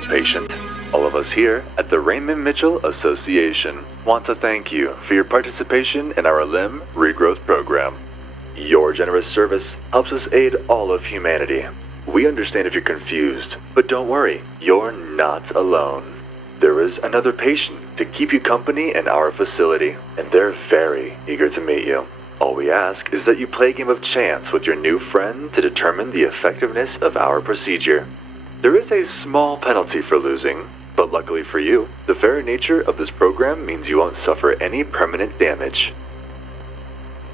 Welcome, patient. All of us here at the Raymond Mitchell Association want to thank you for your participation in our limb regrowth program. Your generous service helps us aid all of humanity. We understand if you're confused, but don't worry, you're not alone. There is another patient to keep you company in our facility, and they're very eager to meet you. All we ask is that you play a game of chance with your new friend to determine the effectiveness of our procedure. There is a small penalty for losing, but luckily for you, the very nature of this program means you won't suffer any permanent damage.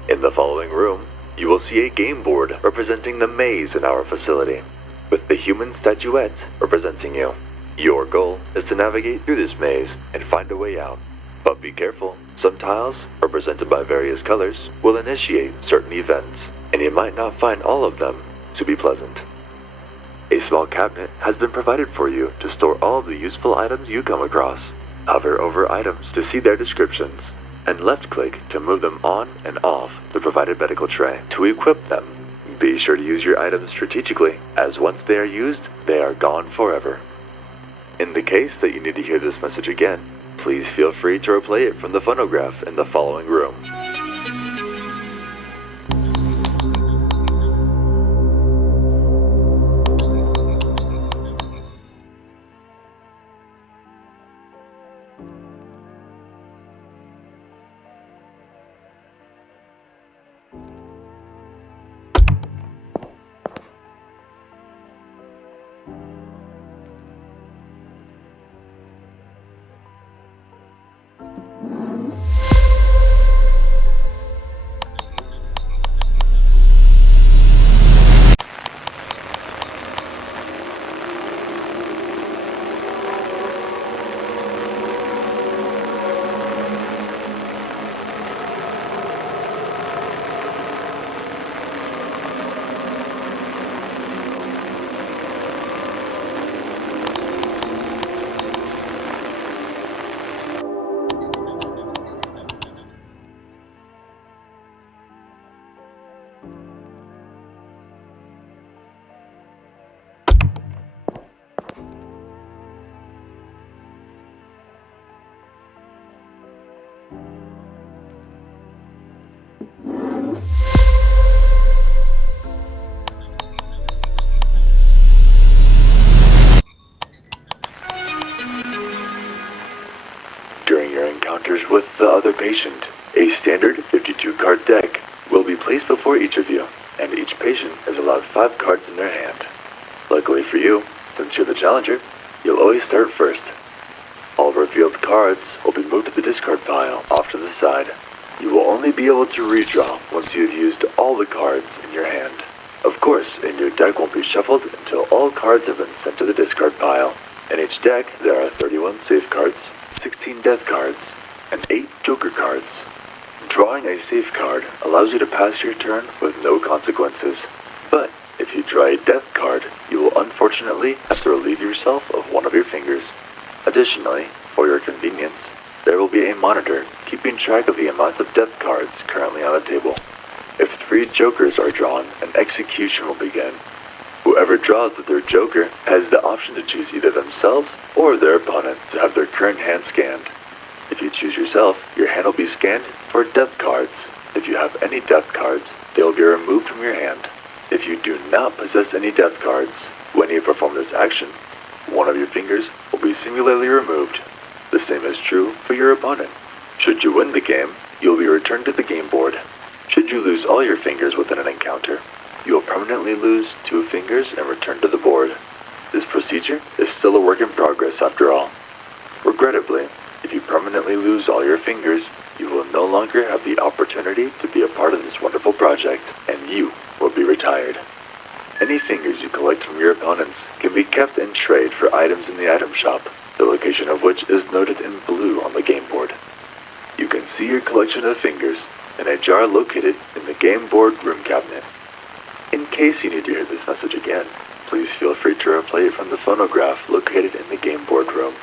In the following room, you will see a game board representing the maze in our facility, with the human statuette representing you. Your goal is to navigate through this maze and find a way out. But be careful, some tiles, represented by various colors, will initiate certain events, and you might not find all of them to be pleasant. A small cabinet has been provided for you to store all of the useful items you come across. Hover over items to see their descriptions, and left-click to move them on and off the provided medical tray to equip them. Be sure to use your items strategically, as once they are used, they are gone forever. In the case that you need to hear this message again, please feel free to replay it from the phonograph in the following room. During your encounters with the other patient, a standard 52-card deck will be placed before each of you, and each patient is allowed 5 cards in their hand. Luckily for you, since you're the challenger, you'll always start first. All revealed cards will be moved to the discard pile off to the side. You will only be able to redraw once you've used all the cards in your hand. Of course, and your deck won't be shuffled until all cards have been sent to the discard pile. In each deck, there are 31 safe cards, 16 death cards, and 8 joker cards. Drawing a safe card allows you to pass your turn with no consequences. But if you draw a death card, you will unfortunately have to relieve yourself of one of your fingers. Additionally, for your convenience, there will be a monitor keeping track of the amount of death cards currently on the table. If 3 jokers are drawn, an execution will begin. Whoever draws the 3rd joker has the option to choose either themselves or their opponent to have their current hand scanned. If you choose yourself, your hand will be scanned for death cards. If you have any death cards, they will be removed from your hand. If you do not possess any death cards, when you perform this action, one of your fingers will be singularly removed. The same is true for your opponent. Should you win the game, you will be returned to the game board. Should you lose all your fingers within an encounter, you will permanently lose 2 fingers and return to the board. This procedure is still a work in progress after all. Regrettably, if you permanently lose all your fingers, you will no longer have the opportunity to be a part of this wonderful project, and you will be retired. Any fingers you collect from your opponents can be kept and traded for items in the item shop, the location of which is noted in blue on the game board. You can see your collection of fingers in a jar located in the game board room cabinet. In case you need to hear this message again, please feel free to replay it from the phonograph located in the game board room.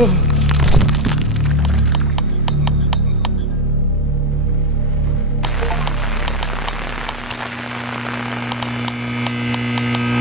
Oh.